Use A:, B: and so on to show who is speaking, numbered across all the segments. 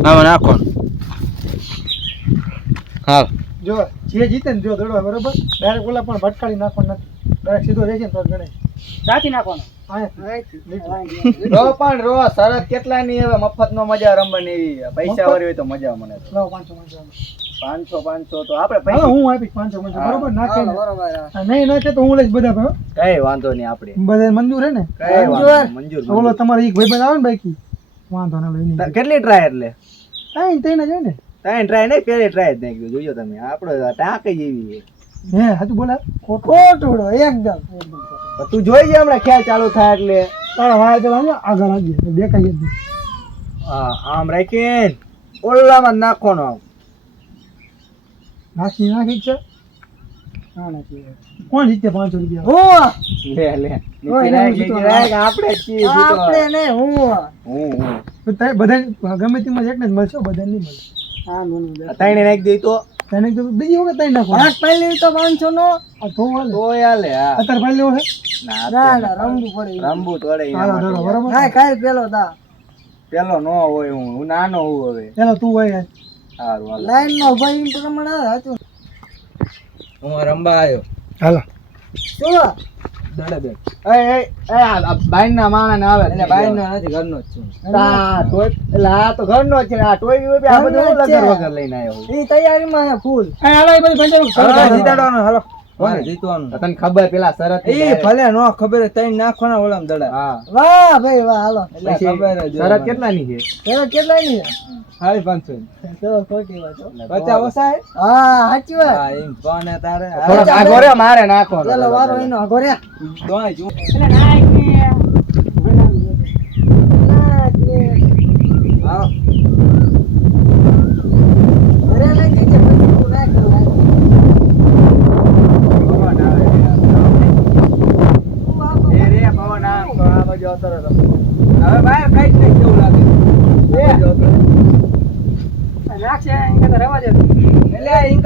A: આમાં નાખો
B: જો જે જીતે ને જો બરોબર ડાયરેક્ટ ઓલા પણ ભટકાડી નાખો નથી ડાયરેક્ટ સીધો રહેશે ને તો ગણે
C: દાંતી નાખવાનો
D: રો પણ રો શરત કેટલા ની હવે મફત નો મજા રમવાની પૈસા વાળી હોય તો મજા મને.
B: લાવો પાંચસો પાંચસો
D: પાંચસો તો આપણે પૈસા
B: હું આપીશ પાંચસો પાંચસો. બરોબર? નાખે ને.
C: બરોબર હા.
B: હા, નહીં નાખે તો હું લઈશ બધા ભાઈ
D: કઈ વાંધો નહીં આપણે
B: બધા મંજૂર હે ને?
D: કઈ વાંધો નહીં, મંજૂર?
B: ઓલો તમારે એક ભાઈ આવે ને બાકી. વાંધો ના લઈને.
D: કેટલી ટ્રાય એટલે?
B: ને.
D: ત્રણ ટ્રાય નહીં પેલી ટ્રાય જ નાખ્યું. જોજો તમે આપણે ટાંક જ એવી છે.
B: હે હાચું બોલા. ખોટું. એકદમ.
D: તું જોઈ જાય હમણાં ખ્યાલ ચાલુ થાય એટલે.
B: તારા વાય પેલા ને આગળ દેખાય
D: હા આમ રાખીને ઓલામાં નાખવાનો આમ.
B: નાખી નાખી છે? હા નાખી કોણ જીતે પાંચસો રૂપિયા?
D: લે લે.
B: ઓય,
D: નીચે
B: એને
D: રાખ,
B: જીતવાનો.
D: નીચે રાખ, આપણે છીએ
C: આપણે નહીં હું?
D: હું હું.
B: બધા ગમે તેમાં એક જ મળશે બધા નહીં મળે.
C: હા બોલું
D: આ નાખી દઈ તો.
B: તને તો બીજી વખત તઈ નાખો
C: ભાગ પહેલી તો પાંચસો નો?
B: આ તો હાલે.
D: તો હા.
B: અત્યારે ભાઈ લેવો છે
D: ના
C: ના રંબુ પડે.
D: રંબુ તોડે
B: બરોબર.
C: કાલ પેલો દા.
D: પેલો નો હોય હું હું નાનો હું હવે.
B: પેલો તું હોય
D: હાલો
C: લાઈન નો ભાઈ પ્રમાણે હતું.
D: હું રંબા આવ્યો
B: હાલો.
C: શું?
D: દડે બે એ એ એ આ બાઈન ના માણા ને આવે. એટલે બાઈન ના નથી ઘરનો જ છું. આ ટોય એટલે આ તો ઘરનો જ છે આ ટોય બી હોય, આ બધું. લગર વગર લઈને આવ્યો
C: એ તૈયારીમાં ફૂલ.
B: હાલો એ બધી
D: હાલો, જીતાડવાનો,
B: હાલો.
D: કોને? તને ખબર પેલા શરત
A: ભલે નો ખબર તઈ નાખવાના ઓલામ દડા.
C: વાહ ભાઈ વાહ હાલો.
A: ખબર જ
D: શરત કેટલાની છે?
C: પેલો કેટલા ની
A: સાડી પાંચસો.
C: તો ખોટી વાત હો.
A: પચાસ હા
C: સાચી વાત.
A: હા એમ કોને તારે?
D: થોડોક મારે
C: નાખો વારો એનો આગો
A: દોય જો. હા
C: ઘરે લઈ જજે પછી તું નાખ નાખ.
D: પવન આવે છે.
C: તું આપો.
D: રે રે પવન આ આ બાજુ આવતો રહે તમે.
A: હવે બહાર કંઈક કંઈક જેવું લાગે
D: આ બાજુ આવતો રહે.
C: નાખશે એમ કરતા રહેવા દે તું.
A: એટલે ઈંકા
D: પવન આમનો એ.
C: આમાં
D: મારે
C: કંઈક
D: ભાઈ-
C: વહી ગયા એમ કહી
D: મારે
C: દે.
D: પાંચસો
A: આમાં કંઈક
D: જીતવાના
A: વહી ગયા હે
D: છે.
A: ભાઈ
D: પાંચસો જીતવાના છે.
C: આમાં કેટલા વહી ગયા
D: જો આ
C: ભાઈ
D: પેલો જો
C: ચાલો લે નાખો આને
D: આવી ગયો ને લા, ભટકી ન હોય.
C: ચાલો લઈએ પાછો જાવ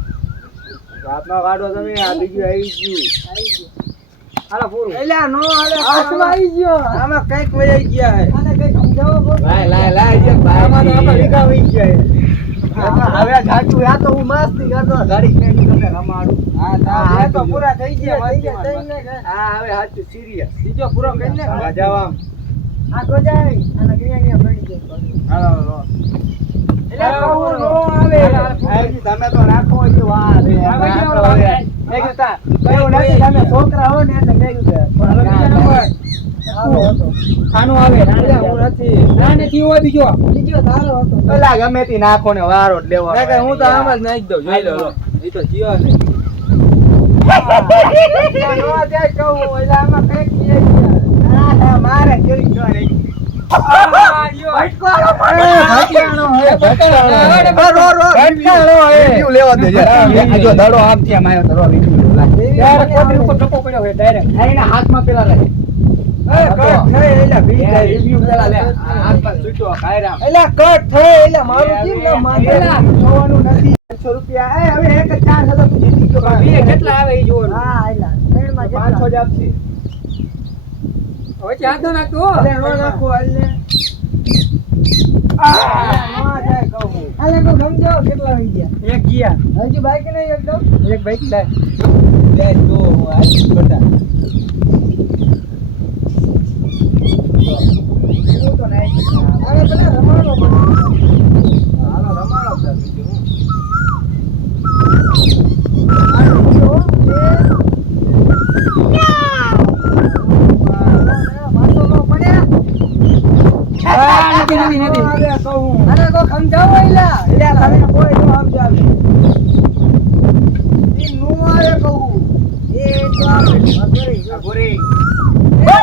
D: હાલે કાઢો તમે આ બીજું આવી ગયું.
A: એટલે આ નો હાલે
C: હાથમાં આવી ગયો?
A: આમાં કંઈક વહી ગયા હે.
C: આને કઈ સમજાવો
D: લાય લાય લાય જે
A: આમાં તો આપણે
D: વિગા વહી ગયા હવે જાજુ આ તો હું મસ્તી કરતો ઘડીક ને તમને રમાડું.
A: હા
D: હા,
A: તા પૂરા થઈ ગયા
C: ગયા. ગયા.
D: હા હવે સાચું સિરિયસ
A: બીજો પૂરો કરી ને
D: જાવ આમ.
C: આગો અને ક્યાં ક્યાં પડી ગયો.
D: હાલો હાલો.
C: નો આવે. છે. છે.
D: નથી. ને
C: બીજો. હતો.
D: પેલા ગમે તે નાખો ને વારો જ
A: લેવો હું તો આમ જ નાખી દઉં. જોઈ લો. ઈ તો જીવા ને
C: નો એટલે આમાં કંઈક
D: ના, ના, મારે કેવી હાથમાં પેલા
A: એ કેમ
D: હવે
A: ના માને?
D: પેલા જોવાનું નથી. 500 રૂપિયા. હવે એક હતો તો ગયો.
C: કેટલા?
D: આપશે.
A: એટલે નો નાખો, એટલે.
D: આ, નો જાય કહું.
C: હાલે તો સમજાવો કેટલા વહી ગયા હજુ બાકી નહીં એકદમ
A: જાય તો હું આવીશ બધા.
D: એવું તો નહીં.
C: આને પેલા રમાડો પડે.
D: હાલો, રમાડો તાર બીજું હું.
C: આ બીજો છે. વાતો નો પડ્યા.
D: હવે કહું.
C: આને કોક સમજાવો એલા.
D: એટલે તમે કોઈ નો સમજાવે. ઈ નો આવે કહું.
C: એ તો આપણે
D: ગોરી.
C: એ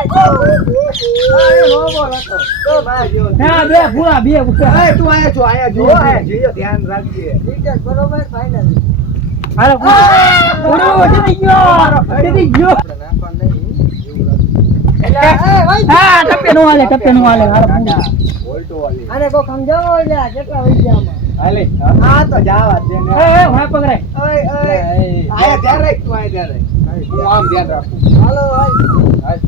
C: ના હા ટપે નો હાલે ટપે નો હાલે આને કોઈ સમજાવો એટલે કેટલા કેટલા વૈદ્યા આમાં?
D: હાલે. હા તો જાવા દે ને
C: એ એ ભાઈ પકડાય.
D: ઓય ઓય આયા ધ્યાન રાખ તું આયા ધ્યાન રાખ. હું આમ ધ્યાન રાખું.
C: હાલો
D: ભાઈ.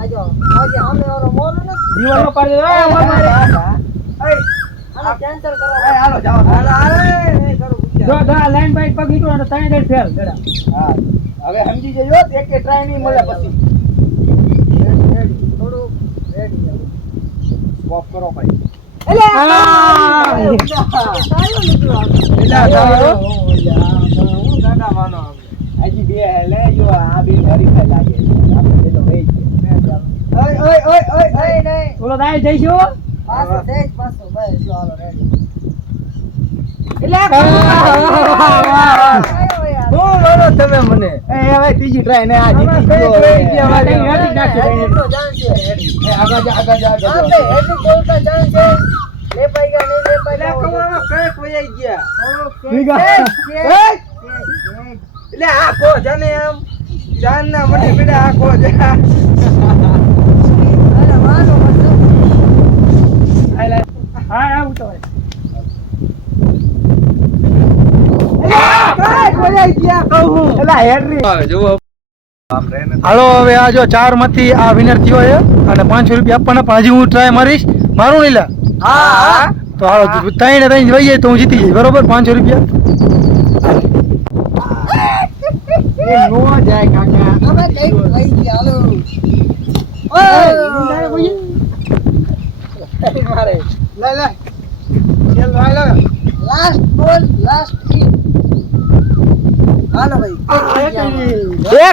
C: આજો આજે આમે ઓરો મોર ને. દીવાલ નો પાડી દે. એ મારે. એ હાલો કેન્સલ કરો
D: એ, હાલો જાઓ. હાલો હાલો
C: જો ગા લાઈન બાઈટ પગ નીકળો તો ડેટ ફેલ ગડા
D: હા. હવે સમજી જજો એક કે ટ્રાય નહીં મળે પછી. કરો ભાઈ.
C: એટલે
D: હજી બે લે જો આ બે હરીફાઈ લાગે. આપણે પેલો વહી ગયો. ઓય ઓય ઓય ઓય ઓય નહીં
C: ઓલો દાય જઈશું પાછો સેજ પાછો બસ હાલો રેડી
D: હું બોલો તમે મને? એ હવે ત્રીજી ટ્રાય ને આ જીતી ગયો હવે.
C: કઈ હેડી નાખ્યું
D: એ આગળ જા આગળ જા આગળ જા. એટલે આ કો જાને એમ જાન ના મને બેટા આ કો જા
C: હા આવું તો
D: એલા હેડરી
B: હાલો હવે આ જો ચારમાંથી આ વિનર થયો છે અને પાંચસો રૂપિયા આપવાના પણ હજી હું ટ્રાય મારીશ. મારું નહીં લા.
D: હા હા
B: તો હાલો ત્રણ ત્રણ વહી જાય તો હું જીતી જઈશ. બરોબર? પાંચસો રૂપિયા.
C: લાસ્ટ બોલ લાસ્ટ હાલો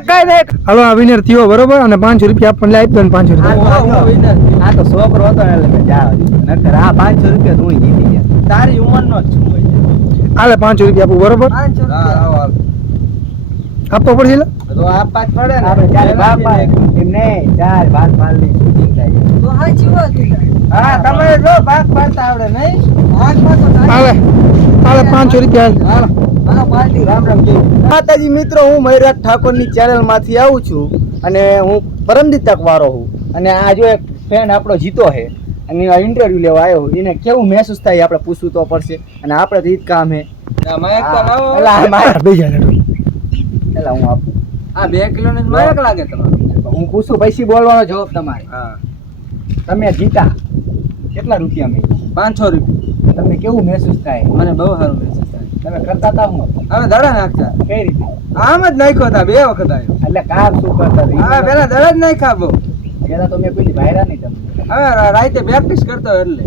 D: કઈ
B: આ વિનર થયો બરોબર? અને પાંચસો રૂપિયા આપણને આપી દો ને પાંચસો રૂપિયા.
D: આ તો છોકરો હતો એટલે જાવ નકર આ 500 રૂપિયા તું જીતી ગયા. તારી ઉંમરનો જ છું
B: હાલે પાંચસો રૂપિયા આપું બરોબર?
C: પાંચસો રૂપિયા.
B: આપવો પડશે
D: તો આપવા જ પડે ને. આપણે ચાર ભાગ પાડ. એમને ચાર ભાગ પાડી શૂટિંગ થાય.
C: તો હા જીવો
D: હા તમે જો ભાગ પાડતા આવડે નહીં.
C: ભાગ તો આવે
B: હાલે હાલે પાંચસો રૂપિયા. હાલ.
C: હાલો પાર્ટી
D: રામ રામ જય માતાજી મિત્રો હું મયુરાજ ઠાકોરની ચેનલમાંથી આવું છું અને હું પરમદીત તકવારો હું. છું અને આ જો એક ફેન આપણો જીતો છે અને ઇન્ટરવ્યુ લેવા આવ્યો એને કેવું મહેસૂસ થાય આપણે પૂછવું તો પડશે. અને આપણે તો ઈ જ કામ આ એલા, હું આપું.
A: આ બે કિલો ને માયક લાગે તમારે.
D: હું પૂછું પૈસી બોલવાનો જવાબ તમારે.
A: હા.
D: તમે જીતા. કેટલા રૂપિયા મેં
A: પાંચસો રૂપિયા.
D: તમને કેવું મહેસૂસ થાય?
A: મને બહુ સારું મહેસૂસ થાય.
D: તમે કરતા હતા હું
A: હવે દડા નાખતા.
D: કઈ રીતે?
A: આમ જ નાખ્યો હતા બે વખત આવ્યો.
D: એટલે કામ શું કરતા
A: હવે પેલા દડા જ નાખ્યા બહુ.
D: પેલા તો મેં કોઈ ભાયરા નહીં તમને.
A: હવે રાતે પ્રેક્ટિસ કરતો એટલે.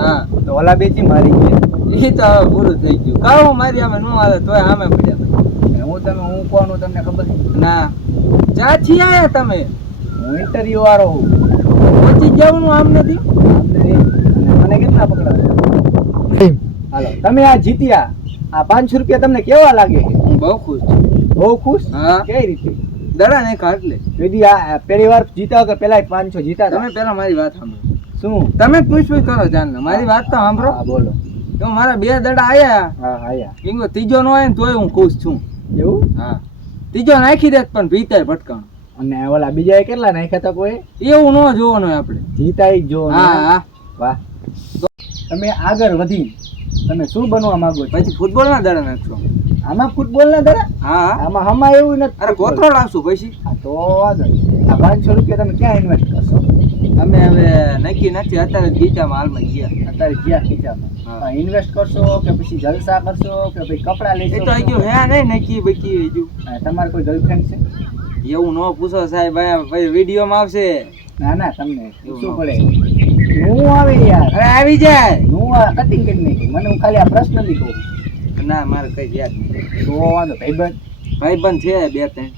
D: હા? તો ઓલા બેચી મારી ગયા.
A: એ તો પૂરું થઈ ગયું. કાવું મારી અમે નું હાલે તોય આમે પડ્યા હતા.
D: તમે હું તમે હું તમને ખબર?
A: ના. છી આયા તમે.
D: હું ઇન્ટરવ્યુ વાળો હું
A: પહોંચી જવાનું આમ નથી?
D: મને કેટલા
B: પકડા.
D: હાલો તમે આ જીત્યા. આ પાંચસો રૂપિયા તમને કેવા લાગે?
A: હું બહુ ખુશ છું.
D: બહુ ખુશ?
A: હા.
D: કઈ રીતે?
A: દડા ને કાઢ એટલે
D: যদি આ પહેલી વાર જીતા કે પેલા પાંચસો જીતા
A: તમે પેલા મારી વાત સાંભળો.
D: શું?
A: તમે જ પૂછ પૂછ કરો જાન મારી વાત તો સાંભળો.
D: હા બોલો.
A: તો મારા બે દડા આયા.
D: હા આયા.
A: કેમ કે ત્રીજો નો આવે ને તોય હું ખુશ છું.
D: એવું?
A: હા. ત્રીજો નાખી દે પણ ભીતર ભટકાણ.
D: અને ઓલા બીજા કેટલા નાખ્યા હતા કોઈ?
A: એવું ન જોવાનું આપણે.
D: જીતા જ જો
A: હા હા.
D: વાહ. તમે આગળ વધી તમે શું બનવા માંગો
A: પછી ફૂટબોલ ના દડા નાખશો.
D: આમાં ફૂટબોલ ના દરા
A: હા.
D: આમાં હમા એવું નથી
A: અરે કોથળો લાવશું પછી.
D: તો આ પાંચસો રૂપિયા તમે ક્યાં ઇન્વેસ્ટ કરશો?
A: અમે હવે નક્કી નથી અત્યારે જ ગીતામાં હાલમાં ગયા.
D: અત્યારે ગયા
A: ગીચામાં
D: ઇન્વેસ્ટ કરશો કે પછી જલસા કરશો કે પછી કપડા
A: એ
D: લેશો
A: તો ગયું હે નહીં નક્કી બકી હજુ.
D: તમારે કોઈ ગર્લફ્રેન્ડ છે?
A: એવું ન પૂછો સાહેબ ભાઈ વિડીયોમાં આવશે.
D: ના ના તમને પૂછવું પડે. હું આવે યાર.
A: અરે આવી જાય.
D: હું આ કટિંગ કરી નાખી. મને હું ખાલી આ પ્રશ્ન કહું.
A: ના મારે કઈ યાદ નહીં.
D: તો વાંધો ભાઈબંધ?
A: ભાઈબંધ છે બે ત્રણ.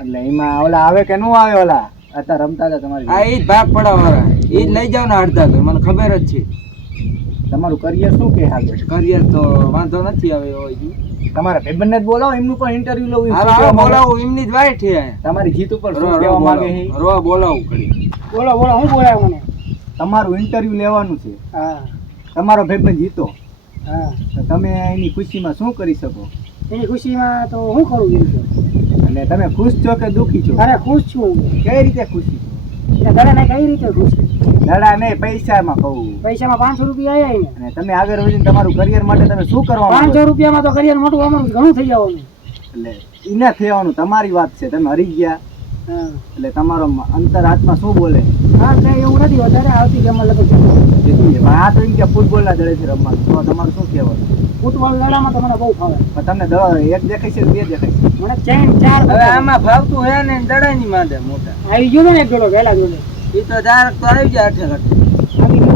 D: એટલે એમાં ઓલા આવે કે નું આવે ઓલા? અત્યારે રમતા હતા તમારી
A: આ એ જ ભાગ પડાવવાળા. એ જ લઈ જાવ ને અડધા તો મને ખબર જ છે.
D: તમારું કરિયર શું કે આગળ
A: કરિયર તો વાંધો નથી આવે હોય હજુ.
D: તમારા ભાઈબંધને જ બોલાવો એમનું પણ ઇન્ટરવ્યુ લઉં
A: હાલો હાલો બોલાવું એમની જ વાય છે.
D: તમારી જીત ઉપર શું કહેવા માંગે છે?
A: બોલાવું રો બોલાવું કરી
C: બોલો બોલો હું બોલાય મને?
D: તમારું ઇન્ટરવ્યુ લેવાનું છે.
C: હા.
D: તમારો ભાઈબંધ જીતો.
C: હા.
D: તો તમે એની ખુશીમાં શું કરી શકો?
C: એની ખુશીમાં તો હું કરું છું
D: અને તમે ખુશ છો કે દુઃખી છો?
C: અરે ખુશ છું
D: કઈ રીતે ખુશી? છો
C: ને કઈ રીતે ખુશ? છું?
D: ને પૈસામાં કહું.
C: પૈસામાં પાંચસો રૂપિયા આવ્યા
D: અને તમે આગળ વધીને તમારું કરિયર માટે તમે શું કરવા
C: પાંચસો રૂપિયામાં તો કરિયર મોટું અમારું ઘણું થઈ જવાનું.
D: એટલે એને થવાનું તમારી વાત છે. તમે હરી ગયા. એટલે તમારો અંતર આત્મા શું બોલે?
C: હા કઈ એવું નથી વધારે આવતી ગેમમાં લગભગ
D: જેટલું આ તો એમ કે ફૂટબોલના દળેથી રમવા. તો તમારું શું કહેવાનું?
C: ફૂટબોલ લડામાં તમને બહુ ફાવે.
D: પણ તમને એક દેખાય છે બે દેખાય છે?
C: મને ચેન ચાર
A: હવે આમાં ફાવતું હે ને દડાઈ ની માંડે મોટા.
C: આવી ગયો ને એક જોડો વહેલા જોડે.
A: એ તો ચાર તો આવી જાય અઠે ઘટે
C: આવી ગયો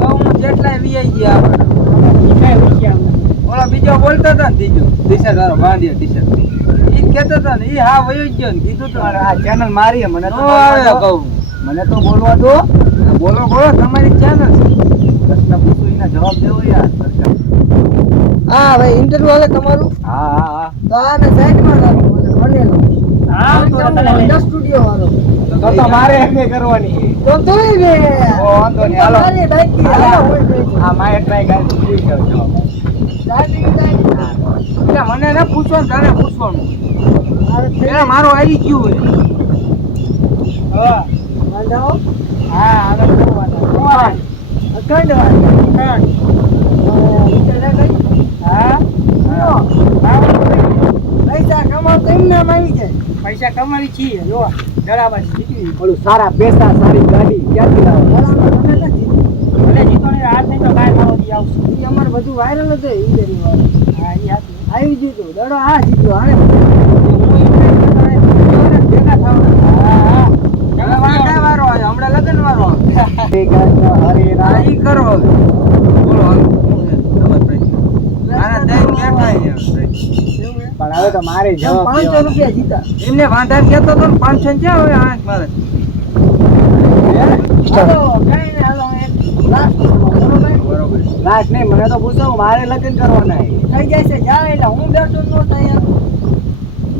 A: તો હું જેટલાય વીઆઈ ગયા આપણે. બીજો બોલતો હતો ને ત્રીજો. ટીશર્ટ વાળો બાંધ્યો ટીશર્ટ ઈ કેતો હતો ને ઈ હા વયો ગયો ને કીધું તો.
D: આ ચેનલ મારી મને તો.
A: કહું.
D: મને તો બોલવા દો.
A: બોલો બોલો તમારી ચેનલ છે.
D: પ્રશ્ન પૂછું એના જવાબ દેવો યાર. સરકાર
C: હા ભાઈ ઇન્ટરવ્યુ હાલે તમારું?
D: હા હા હા.
C: તો આને સાઈડમાં રાખો મને
B: હા, તો તને
C: સ્ટુડિયો વાળો.
D: તો તો મારે એમ કરવાની.
C: તો
D: ઓ વાંધો નહીં હાલો. આ માય ટ્રાય કરો.
A: એટલે મને ના પૂછવાનું તને પૂછવાનું પેલા મારો આવી ગયું
C: હોય વાંધાઓ?
A: હા?
C: અખંડ પૈસા કમાવ તો આવી જાય
A: પૈસા કમાવી છીએ જો જડાબાજી જીતવી
D: ઓલું સારા પૈસા સારી ગાડી ક્યાંથી લાવો
C: નથી.
A: જીતો ને હાથ નહીં તો ગાય મારો દી
C: એ અમારે બધું વાયરલ જ દરી વાળું.
A: હા હાથ
C: આવી જીતું દડો આ જીત્યો હાણે
A: ભેગા થવાના. વારો આવ્યો. હમણાં લગ્ન વારો
D: હરે
A: કરો બોલો
D: પણ હવે તો મારે જવાબ
C: પાંચસો રૂપિયા જીતા.
A: એમને વાંધા કેતો તો ને પાંચસો ક્યાં હવે આઠ મારે?
D: લાશ નહીં મને તો પૂછો મારે લગ્ન કરવાના.
C: થઈ જાય છે જા એટલે હું બેઠો ન એમ.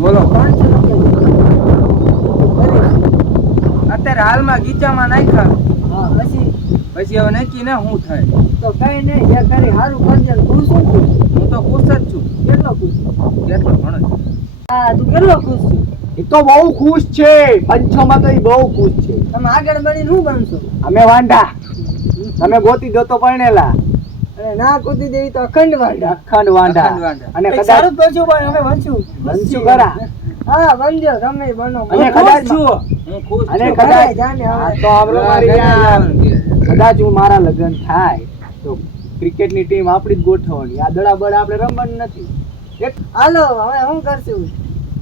A: બોલો. અત્યારે હાલમાં ગીચામાં નાખ્યા.
C: હા પછી?
A: પછી હવે નક્કી ને શું થાય.
C: તો કઈ નહીં જે કરી સારું કરજે તું શું
A: હું તો ખુશ જ છું.
C: કેટલો ખુશ?
A: કેટલો ઘણો.
C: હા તું કેટલો ખુશ છે?
D: એ તો બહુ ખુશ છે. પંચોમાં તો એ બહુ ખુશ છે.
C: તમે આગળ બનીને શું બનશો?
D: અમે વાંઢા. તમે ગોતી દો તો પરણેલા.
C: ના કૂદી દેવી તો અખંડ વાંડા
D: અખંડ
A: વાંડા
D: અને
C: કદાચ બનશું પણ અમે બનશું
D: બનશું ખરા.
C: હા બનજો તમે બનો.
D: અને કદાચ
C: ખુશ છું.
A: હું ખુશ
D: અને કદાચ
C: જાને
D: તો આપણે મારી. કદાચ હું મારા લગ્ન થાય તો ક્રિકેટની ટીમ આપણી જ ગોઠવવાની આ દડાબડ આપણે રમવાનું નથી. એક
C: હાલો હવે શું કરશું?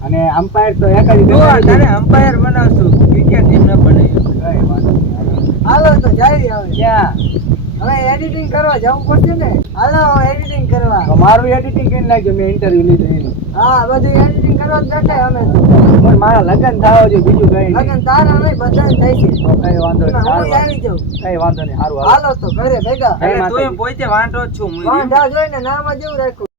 D: અને અમ્પાયર તો એક જ
A: આ અમ્પાયર બનાવશું. ક્રિકેટ ટીમ ન બને.
C: હાલો. તો જાય હવે.
D: ક્યાં?
C: હવે એડિટિંગ કરવા જવું પડશે ને? હાલો એડિટિંગ કરવા.
D: તો મારું એડિટિંગ કરી નાખ્યું મેં ઇન્ટરવ્યુ લીધું એનું.
C: હા બધું એડિટિંગ કરવા જ બેઠા અમે
D: પણ મારા લગ્ન થવા જોઈએ બીજું કઈ
C: લગન તારા નહીં બધા થઈ છે
D: તો કઈ વાંધો નહીં
C: હું આવી જાઉં.
D: કઈ વાંધો નહીં સારું હાલો.
C: તો ઘરે ભેગા.
A: તું એમ પોતે વાંઢો જ છું હું
C: વાંઢા જોઈને નામ જ એવું રાખ્યું.